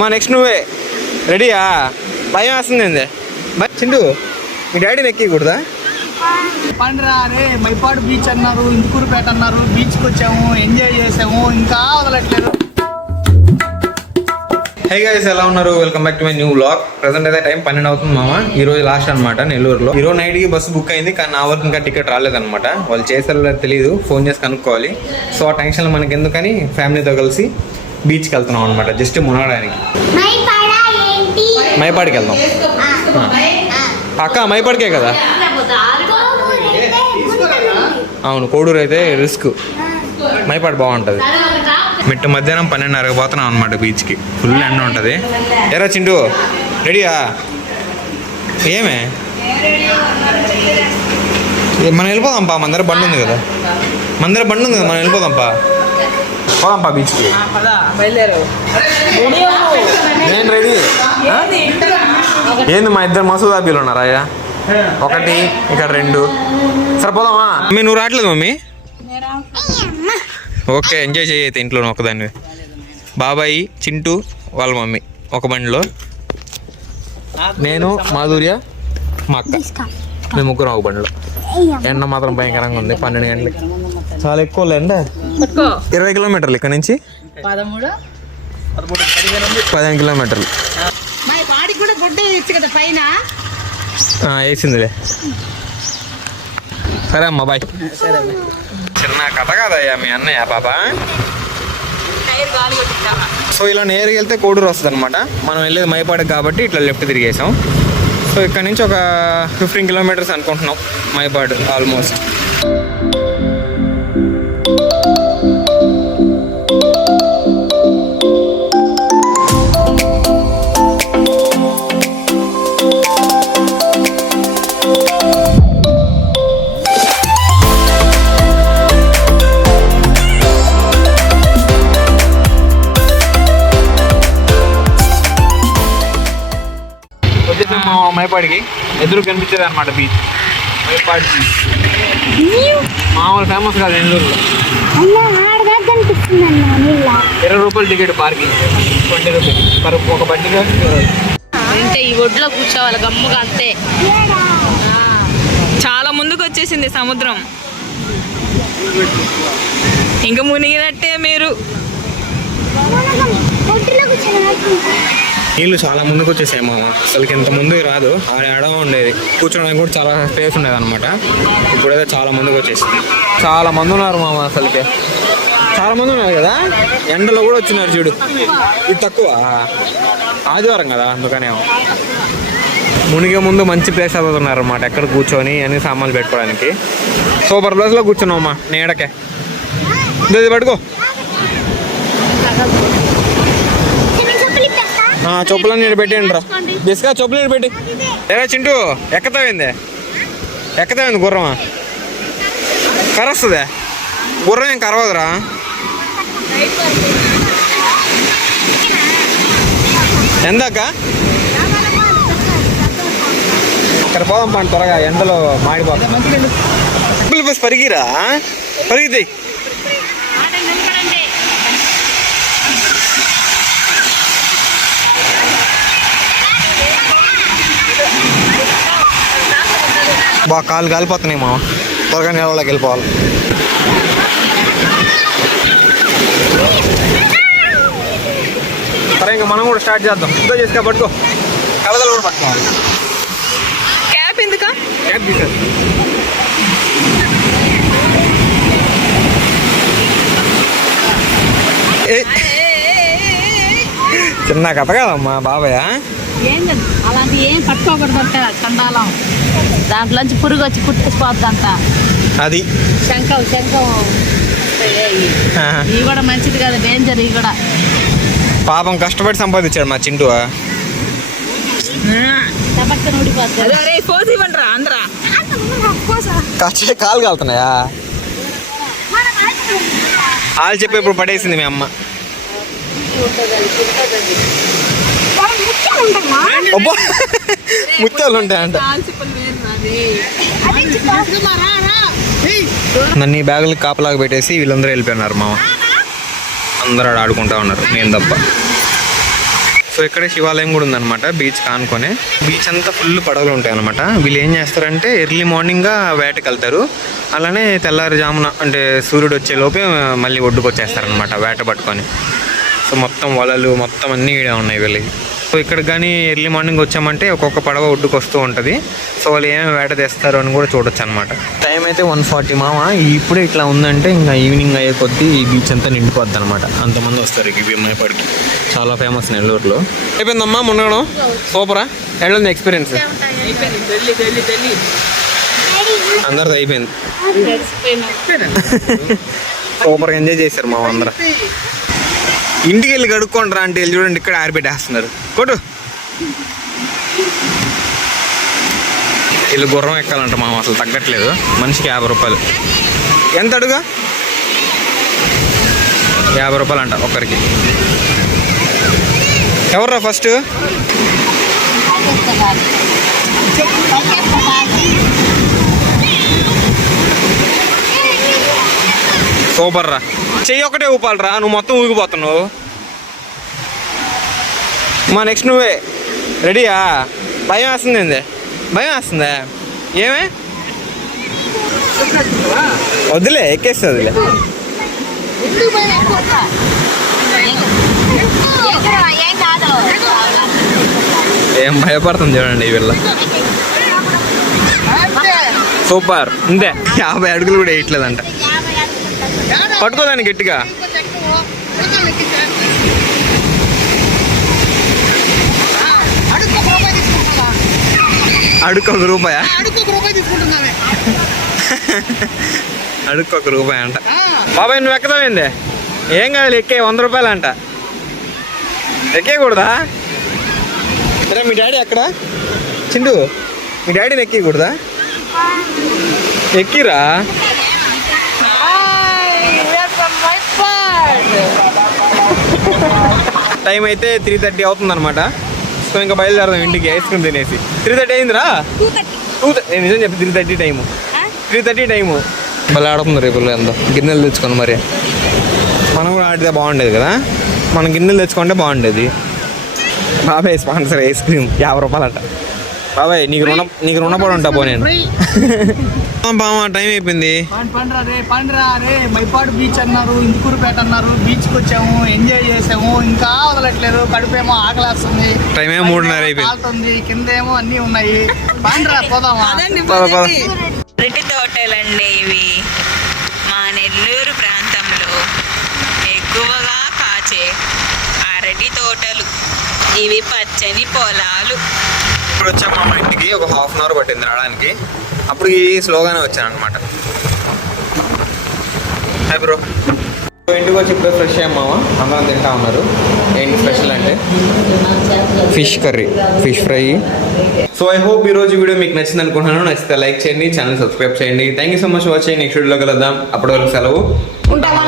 మా నెక్స్ట్ నువ్వే రెడీయా? భయం వేస్తుంది చింటూ, మీ డాడీని ఎక్కకూడదా? పండ్రా రే, మైపాడు బీచ్ అన్నారు, ఇందుకూరుపేట అన్నారు, బీచ్కి వచ్చాము, ఎంజాయ్ చేసాము, ఇంకా వదలట్లేదు. హే గైస్, ఎలా ఉన్నారు? Welcome back to my new vlog. Present అయితే టైం 12 అవుతుంది మామ. ఈ రోజు లాస్ట్ అనమాట నెల్లూరులో. ఈ రోజు నైట్కి బస్సు బుక్ అయింది, కానీ నా వరకు ఇంకా టికెట్ రాలేదనమాట. వాళ్ళు చేస్తారో తెలియదు, ఫోన్ చేసి కనుక్కోవాలి. సో ఆ టెన్షన్ మనకి ఎందుకని ఫ్యామిలీతో కలిసి బీచ్కి వెళ్తున్నాం అనమాట, జస్ట్ మునగడానికి. మైపాడికి వెళ్దాం అక్క, మైపాడికే కదా. అవును, కోడూరు అయితే రిస్క్, మైపాడు బాగుంటుంది. మిట్ట మధ్యాహ్నం 12:30 పోతున్నాం అనమాట బీచ్కి. ఫుల్ ఎండ ఉంటుంది. ఎరా చింటూ, రెడీయా? ఏమే మనం వెళ్ళిపోదాంపా, మన దగ్గర బండి ఉంది కదా, మనం వెళ్ళిపోదాంపా. పోదాంపా బీచ్కి. నేను రెడీ. ఏంది మా ఇద్దరు మసూద్ అబ్బీలు ఉన్నారా? ఒకటి ఇక్కడ 2. సరే పోదామా? మమ్మీ నువ్వు రావట్లేదు మమ్మీ? ఓకే, ఎంజాయ్ చేయైతే ఇంట్లో ఒకదాన్ని. బాబాయి, చింటూ, వాళ్ళ మమ్మీ ఒక బండిలో, నేను, మాధుర్య, మా అక్క, మేము ముగ్గురం ఒక బండిలో. ఎండ మాత్రం భయంకరంగా ఉంది. 12 గంటలకి చాలా ఎక్కువ ఎండ. 20 కిలోమీటర్లు ఇక్కడ నుంచి, 15 కిలోమీటర్లు వేసిందిలే. సరే అమ్మా, బాయ్. చిన్న కథ కాదయ్యా మీ అన్నయ్య పాప. సో ఇలా నేరుగా వెళ్తే కోడూరు వస్తుంది అనమాట. మనం వెళ్ళేది మైపాడికి కాబట్టి ఇట్లా లెఫ్ట్ తిరిగేసాం. సో ఇక్కడ నుంచి ఒక 15 కిలోమీటర్స్ అనుకుంటున్నాం మైపాడు ఆల్మోస్ట్. మైపాడికి ఎదురు కనిపించేది అనమాట బీచ్. మైపాడు బీచ్ మామూలు ఫేమస్ కాదు నెల్లూరులో. 20 రూపాయలు టికెట్ పార్కింగ్, 20 రూపాయలు ఒక బండిలో. అంటే ఈ ఒడ్లో కూర్చోవాలి గమ్ముగా, అంతే. చాలా ముందుకు వచ్చేసింది సముద్రం, ఇంకా మునిగినట్టే మీరు. నీళ్ళు చాలా ముందుకు వచ్చేసాయి మామ. అసలుకి ఇంత ముందుకు రాదు, ఆడ ఉండేది కూర్చోడానికి కూడా చాలా స్పేస్ ఉండేది అనమాట. ఇప్పుడైతే చాలా ముందుకు వచ్చేసింది. చాలా మంది ఉన్నారు మామ, అసలుకి చాలా మంది ఉన్నారు కదా. ఎండలో కూడా వచ్చినారు చూడు. ఇది తక్కువ, ఆదివారం కదా అందుకనే. మునిగే ముందు మంచి ప్లేస్ అవుతున్నారు అనమాట, ఎక్కడ కూర్చొని అన్ని సామాన్లు పెట్టుకోవడానికి. సూపర్ ప్లేస్లో కూర్చున్నామమ్మా నీడకే. ఇది పట్టుకో, చెప్పులని నీడు పెట్టండి రా. బిస్కా చెప్పులు నీడు పెట్టి. ఏరా చింటూ, ఎక్కతావింది గుర్రమా? కరస్తుందే గుర్రం, ఏం కరవదురా. ఎందాక ఇక్కడ పోదాం పండి త్వరగా, ఎండలో మాడిపోతాం. పరిగిరా, పరిగితే బాగా కాలు కాలిపోతున్నాయి మామ. త్వరగా నీళ్ళలోకి వెళ్ళిపోవాలి. సరే ఇంకా మనం కూడా స్టార్ట్ చేద్దాం. ఇంకో చేసుకా, పట్టుకో, కలదలు కూడా పట్టుకోవాలి. క్యాప్ ఎందుకా? క్యాప్ తీసేది. చిన్న కథ కాదమ్మా బాబాయ్. అలాంటి ఏం పట్టుకోకూడదు, చండాలం. దాంట్లోంచి పురుగు వచ్చి కుట్టుకుపోద్ది అంట. అది శంఖం ఇవి కూడా మంచిది కదా, డేంజర్. ఇవి కూడా పాపం కష్టపడి సంపాదించాడు మా చింటూ. కాలు కాలుతున్నాయా? వాళ్ళు చెప్పి ఇప్పుడు పడేసింది మీ అమ్మ. ముత్యాలు ఉంటాయంట. నన్ను ఈ బ్యాగులు కాపలాగా పెట్టేసి వీళ్ళందరూ వెళ్ళిపోయినారు మామ. అందరూ ఆడుకుంటా ఉన్నారు, నేను తప్ప. సో ఇక్కడ శివాలయం కూడా ఉందన్నమాట బీచ్ కానుకొని. బీచ్ అంతా ఫుల్ పడవలు ఉంటాయి అనమాట. వీళ్ళు ఏం చేస్తారంటే ఎర్లీ మార్నింగ్గా వేటకి వెళ్తారు, అలానే తెల్లారుజామున అంటే సూర్యుడు వచ్చే లోపే మళ్ళీ ఒడ్డుకు వచ్చేస్తారనమాట వేట పట్టుకొని. సో మొత్తం వలలు మొత్తం అన్నీ ఈడే ఉన్నాయి వీళ్ళకి. సో ఇక్కడ కానీ ఎర్లీ మార్నింగ్ వచ్చామంటే ఒక్కొక్క పడవ ఒడ్డుకు వస్తూ ఉంటుంది. సో వాళ్ళు ఏమేమి వేట తెస్తారు అని కూడా చూడొచ్చు అనమాట. టైం అయితే 1:40 మామ. ఇప్పుడే ఇట్లా ఉందంటే ఇంకా ఈవినింగ్ అయ్యే కొద్దీ ఈ బీచ్ అంతా నిండిపోద్ది అనమాట. అంతమంది వస్తారు ఈ భీమాయపాడికి. చాలా ఫేమస్ నెల్లూరులో. అయిపోయిందమ్మా మునగడం సూపరా? ఎట్లుంది ఎక్స్పీరియన్స్? అందరిది అయిపోయింది. సూపర్గా ఎంజాయ్ చేశారు మా అందరూ. ఇంటికి వెళ్ళి కడుక్కోండి రా అంటే వెళ్ళి చూడండి ఇక్కడ ఆరిపెట్టేస్తున్నారు. కొట్టు. వీళ్ళు గుర్రం ఎక్కాలంట మామ, అసలు తగ్గట్లేదు. మనిషికి 50 రూపాయలు. ఎంత అడుగా? 50 రూపాయలు అంట ఒక్కరికి. ఎవర్రా ఫస్ట్? సూపర్ రా. చెయ్యి ఒకటే ఊపాలరా, నువ్వు మొత్తం ఊగిపోతున్నావు. మా నెక్స్ట్ నువ్వే. రెడీయా? భయం వేస్తుంది ఏంది? భయం వేస్తుందా? ఏమే వద్దులే, ఎక్కేస్తా వదిలే. ఏం భయపడుతుంది చూడండి వీళ్ళ. సూపర్. ఇంతే 50 అడుగులు కూడా వేయట్లేదంట. పట్టుకోదాన్ని గట్టిగా. అడుక్కు 1 రూపాయా? అడుక్కు 1 రూపాయి అంట. బాబాయ్ నువ్వు ఎక్కదామైందే? ఏం కాదు, ఎక్కే 100 రూపాయలు అంట. ఎక్కేయకూడదా? సరే మీ డాడీ ఎక్కడ? చిండు మీ డాడీని ఎక్కేయకూడదా? ఎక్కిరా. టైం అయితే 3:30 అవుతుంది అనమాట. సో ఇంకా బయలుదేరదాం ఇంటికి ఐస్ క్రీమ్ తినేసి. 3:30 అయిందిరా. 2:30 నిజం చెప్పి 3:30 టైము. 3:30 టైము. మళ్ళీ ఆడుతుంది రేపు ఎంతో గిన్నెలు తెచ్చుకోండి. మరి మనం కూడా ఆడితే బాగుండేది కదా, మనం గిన్నెలు తెచ్చుకుంటే బాగుండేది. బాబాయ్ స్పాన్సర్ ఐస్ క్రీమ్ 50 రూపాయలు అంట. బాబాయ్ నీకు రుణపడి ఉంటా పో నేను. బామా టైం అయిపోయింది. పండ్రా రే మైపాడు బీచ్ అన్నారు, ఇందుకూరుపేట అన్నారు. బీచ్కి వచ్చాము, ఎంజాయ్ చేసాము. ఇంకా వదలట్లేదు. కడుపేమో ఆకలేస్తుంది. టైం ఏమో 3:30 అయిపోయింది. కింద ఏమో అన్నీ ఉన్నాయి. పండ్రా పోదామా? అరటి తోటలండి ఇవి. మా నెల్లూరు ప్రాంతంలో ఎక్కువగా కాచే అరటి తోటలు ఇవి. పచ్చని పొలాలు. ఇప్పుడు వచ్చాము మా ఇంటికి. ఒక 1/2 అవర్ పట్టింది రావడానికి. అప్పుడు స్లోగానే వచ్చాను అనమాట. Hi bro. ఇంటికి వచ్చి ఇప్పుడు ఫ్రెష్ అయ్యామావా, అందరం తింటా ఉన్నారు. ఏంటి స్పెషల్ అంటే fish curry, fish fry. So I hope ఈరోజు వీడియో మీకు నచ్చింది అనుకుంటున్నాను. నచ్చితే లైక్ చేయండి, ఛానల్ సబ్స్క్రైబ్ చేయండి. Thank you so much watching. Next వీడియోలో కలుద్దాం. అప్పటి వరకు సెలవు. ఉంటామా?